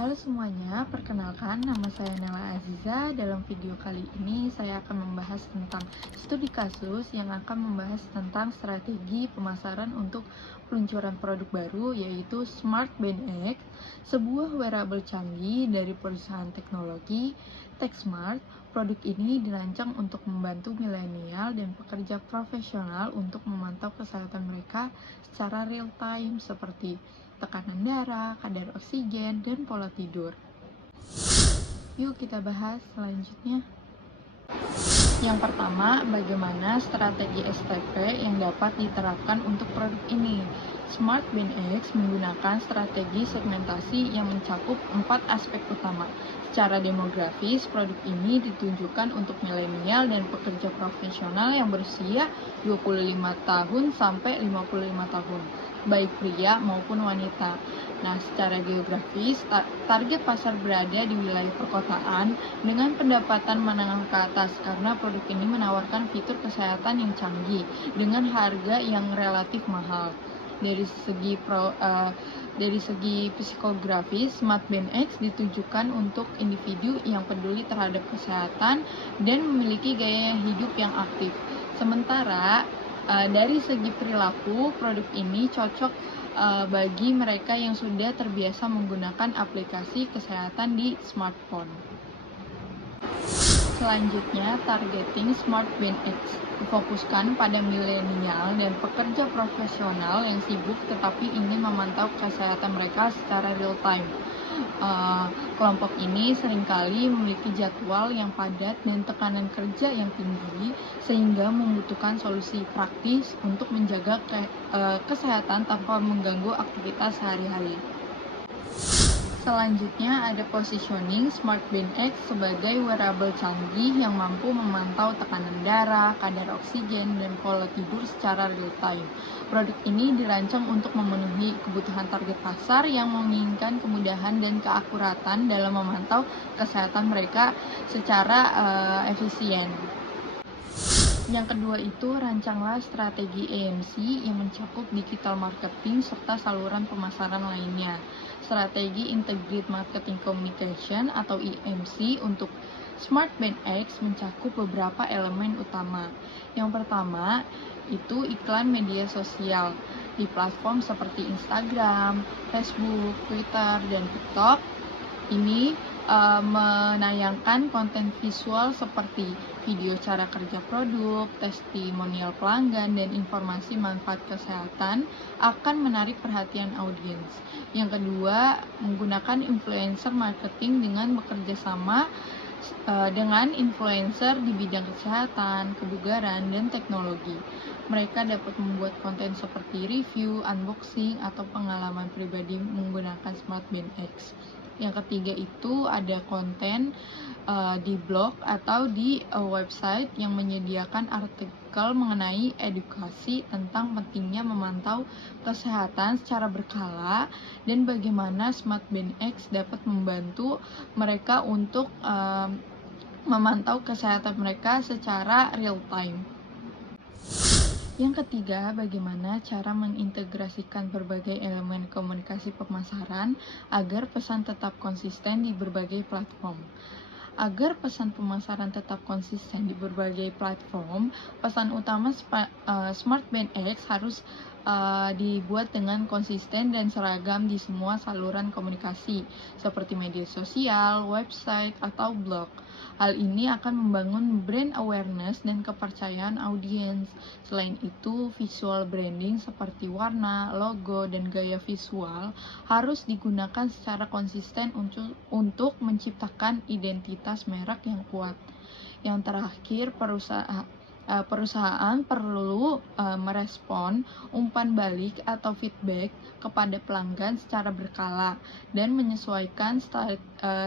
Halo semuanya, perkenalkan nama saya Nela Aziza. Dalam video kali ini saya akan membahas tentang studi kasus yang akan membahas tentang strategi pemasaran untuk peluncuran produk baru yaitu Smart Band X, sebuah wearable canggih dari perusahaan teknologi TechSmart. Produk ini dirancang untuk membantu milenial dan pekerja profesional untuk memantau kesehatan mereka secara real time seperti tekanan darah, kadar oksigen, dan pola tidur. Yuk kita bahas selanjutnya. Yang pertama, bagaimana strategi STP yang dapat diterapkan untuk produk ini. Smart Band X menggunakan strategi segmentasi yang mencakup 4 aspek utama. Secara demografis, produk ini ditunjukkan untuk milenial dan pekerja profesional yang berusia 25 tahun sampai 55 tahun, baik pria maupun wanita. Nah, secara geografis, target pasar berada di wilayah perkotaan dengan pendapatan menengah ke atas karena produk ini menawarkan fitur kesehatan yang canggih dengan harga yang relatif mahal. Dari segi psikografis, Smart Band X ditujukan untuk individu yang peduli terhadap kesehatan dan memiliki gaya hidup yang aktif. Sementara dari segi perilaku, produk ini cocok bagi mereka yang sudah terbiasa menggunakan aplikasi kesehatan di smartphone. Selanjutnya, targeting Smart Band X difokuskan pada milenial dan pekerja profesional yang sibuk tetapi ingin memantau kesehatan mereka secara real time. Kelompok ini seringkali memiliki jadwal yang padat dan tekanan kerja yang tinggi sehingga membutuhkan solusi praktis untuk menjaga kesehatan tanpa mengganggu aktivitas sehari-hari. Selanjutnya ada positioning Smart Band X sebagai wearable canggih yang mampu memantau tekanan darah, kadar oksigen, dan pola tidur secara real time. Produk ini dirancang untuk memenuhi kebutuhan target pasar yang menginginkan kemudahan dan keakuratan dalam memantau kesehatan mereka secara efisien. Yang kedua itu, rancanglah strategi AMC yang mencakup digital marketing serta saluran pemasaran lainnya. Strategi Integrated Marketing Communication atau IMC untuk Smart Band X mencakup beberapa elemen utama. Yang pertama, itu iklan media sosial di platform seperti Instagram, Facebook, Twitter, dan TikTok. Ini menayangkan konten visual seperti video cara kerja produk, testimonial pelanggan, dan informasi manfaat kesehatan akan menarik perhatian audiens. Yang kedua, menggunakan influencer marketing dengan bekerja sama dengan influencer di bidang kesehatan, kebugaran, dan teknologi. Mereka dapat membuat konten seperti review, unboxing, atau pengalaman pribadi menggunakan Smart Band X. Yang ketiga itu ada konten di blog atau di website yang menyediakan artikel mengenai edukasi tentang pentingnya memantau kesehatan secara berkala dan bagaimana Smart Band X dapat membantu mereka untuk memantau kesehatan mereka secara real time. Yang ketiga, bagaimana cara mengintegrasikan berbagai elemen komunikasi pemasaran agar pesan tetap konsisten di berbagai platform. Agar pesan pemasaran tetap konsisten di berbagai platform, pesan utama Smart Band X harus dibuat dengan konsisten dan seragam di semua saluran komunikasi seperti media sosial, website, atau blog. Hal ini akan membangun brand awareness dan kepercayaan audiens. Selain itu, visual branding seperti warna, logo, dan gaya visual harus digunakan secara konsisten untuk menciptakan identitas merek yang kuat. Yang terakhir, perusahaan perlu merespon umpan balik atau feedback kepada pelanggan secara berkala dan menyesuaikan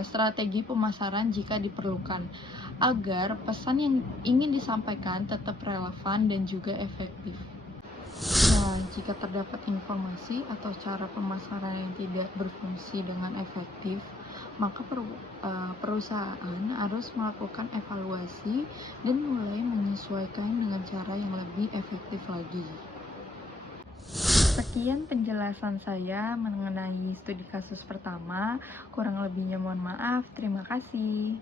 strategi pemasaran jika diperlukan agar pesan yang ingin disampaikan tetap relevan dan juga efektif. Nah, jika terdapat informasi atau cara pemasaran yang tidak berfungsi dengan efektif, maka perusahaan harus melakukan evaluasi dan mulai menyesuaikan dengan cara yang lebih efektif lagi. Sekian penjelasan saya mengenai studi kasus pertama. Kurang lebihnya mohon maaf. Terima kasih.